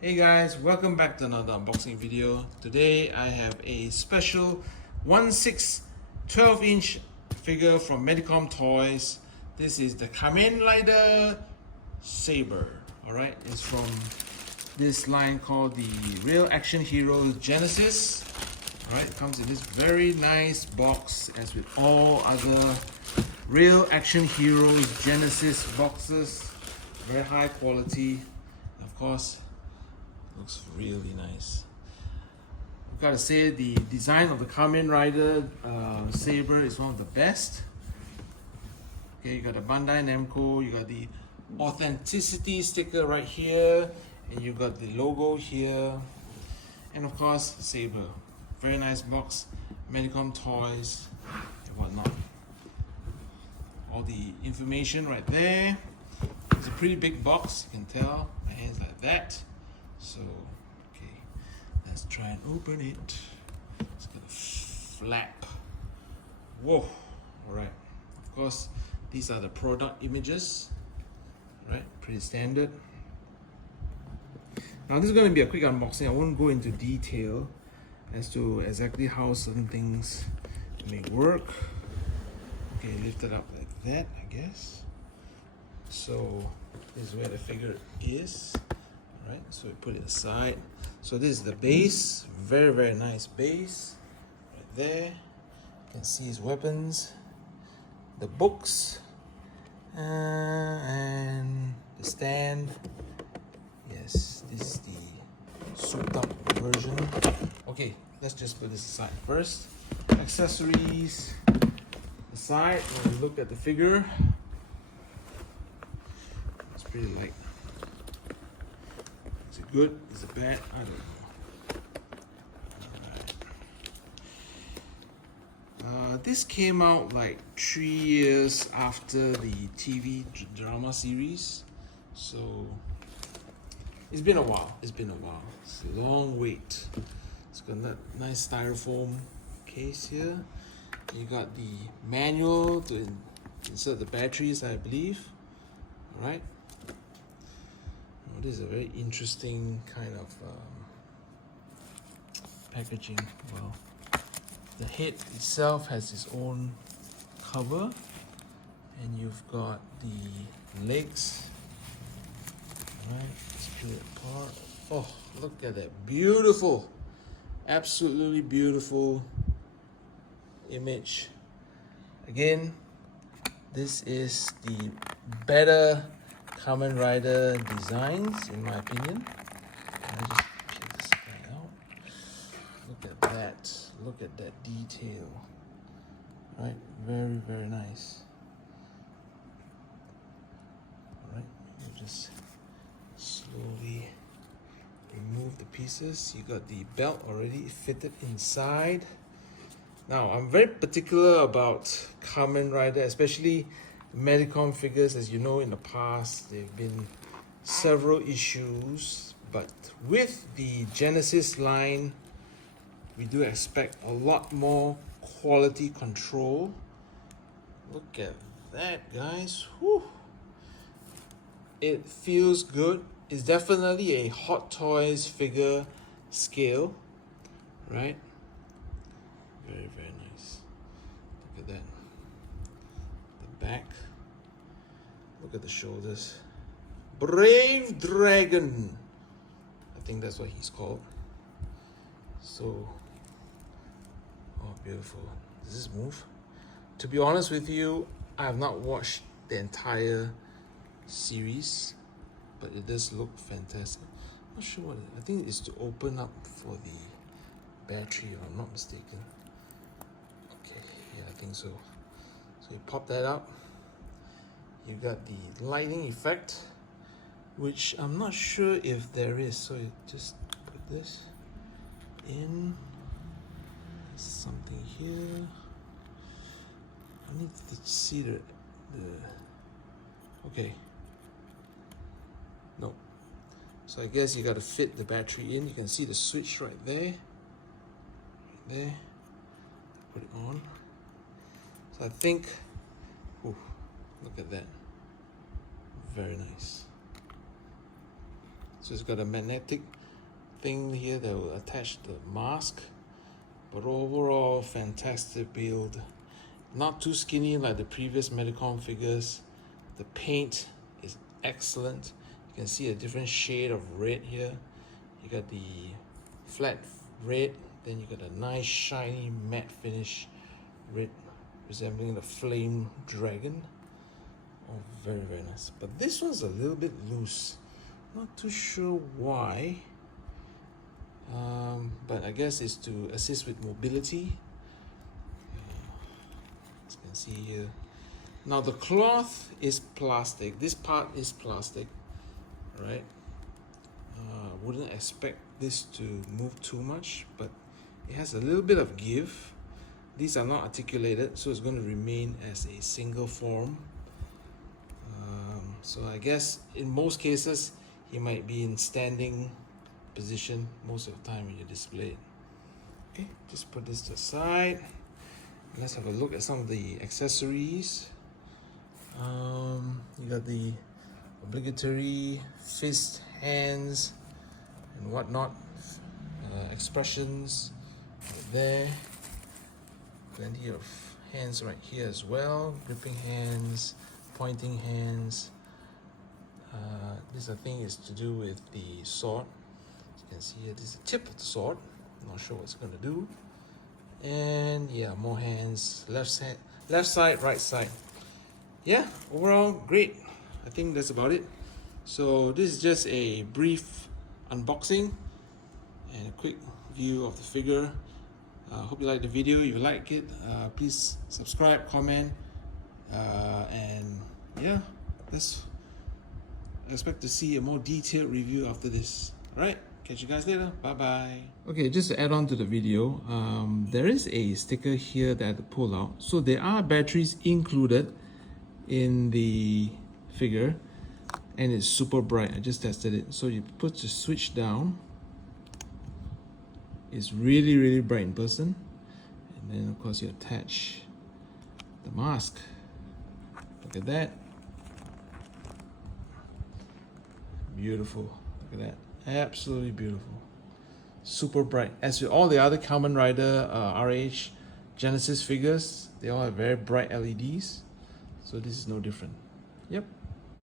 Hey guys, welcome back to another unboxing video. Today I have a special 1/6 12-inch figure from Medicom Toys. This is the Kamen Rider Saber. Alright, it's from this line called the Real Action Heroes Genesis. Alright, it comes in this very nice box as with all other Real Action Heroes Genesis boxes. Very high quality. Of course, looks really nice. I've got to say the design of the Kamen Rider Saber is one of the best. Okay, you got the Bandai Namco, you got the authenticity sticker right here, and you got the logo here, and of course Saber. Very nice box, Medicom Toys and whatnot. All the information right there. It's a pretty big box, you can tell. My hand's like that. So, okay, let's try and open it. It's gonna flap. Whoa, alright. Of course, these are the product images. Right, pretty standard. Now this is going to be a quick unboxing. I won't go into detail as to exactly how certain things may work. Okay, lift it up like that, I guess. So this is where the figure is. Right, so we put it aside. So this is the base, very nice base right there. You can see his weapons, the books, and the stand. Yes, this is the souped up version. Okay, let's just put this aside first. Accessories aside, when we look at the figure, it's pretty light. Is it good? Is it bad? I don't know. Alright. This came out like 3 years after the TV drama series, so it's been a while. It's a long wait. It's got that nice styrofoam case here. You got the manual to insert the batteries, I believe. All right. This is a very interesting kind of packaging. Well, the head itself has its own cover, and you've got the legs. Alright, let's put it apart. Oh, look at that beautiful, absolutely beautiful image. Again, this is the better Kamen Rider designs, in my opinion. Let me just check this guy out. Look at that. Look at that detail. Right, very nice. Alright, we'll just slowly remove the pieces. You got the belt already fitted inside. Now, I'm very particular about Kamen Rider, especially Medicom figures. As you know, in the past there have been several issues, but with the Genesis line we do expect a lot more quality control. Look at that, guys. Whew. It feels good. It's definitely a Hot Toys figure scale, right? Very nice. Look at that. The back. Look at the shoulders. Brave Dragon. I think that's what he's called. So, oh, beautiful. Does this move? To be honest with you, I have not watched the entire series, but it does look fantastic. Not sure what I think it's to open up for the battery, if I'm not mistaken. Okay, yeah, I think so. So you pop that up. You got the lighting effect, which I'm not sure if there is. So you just put this in. Something here. I need to see the okay. No. So I guess you got to fit the battery in. You can see the switch right there. Right there. Put it on. So I think, ooh, look at that. Very nice. So it's got a magnetic thing here that will attach the mask. But overall, fantastic build. Not too skinny like the previous Medicom figures. The paint is excellent. You can see a different shade of red here. You got the flat red, then you got a nice shiny matte finish red resembling the flame dragon. Oh, very, very nice. But this one's a little bit loose. Not too sure why. But I guess it's to assist with mobility. As you can see here. Now the cloth is plastic. This part is plastic, right? Wouldn't expect this to move too much, but it has a little bit of give. These are not articulated, so it's going to remain as a single form. So I guess in most cases, he might be in standing position most of the time when you display it. Okay, just put this to the side. Let's have a look at some of the accessories. You got the obligatory fist, hands, and whatnot. Expressions right there. Plenty of hands right here as well. Gripping hands, pointing hands. This I think is to do with the sword. As you can see here, this is the tip of the sword. I'm not sure what it's going to do. And yeah, more hands. Left side, right side. Yeah, overall great. I think that's about it. So this is just a brief unboxing and a quick view of the figure. Hope you like the video. If you like it, please subscribe, comment, and yeah, I expect to see a more detailed review after this. Alright, catch you guys later. Bye bye. Okay, just to add on to the video, there is a sticker here that I had to pull out. So there are batteries included in the figure, and it's super bright. I just tested it. So you put the switch down. It's really, really bright in person. And then of course you attach the mask. Look at that. Beautiful. Look at that. Absolutely beautiful. Super bright. As with all the other Kamen Rider RAH Genesis figures, they all have very bright LEDs. So this is no different. Yep.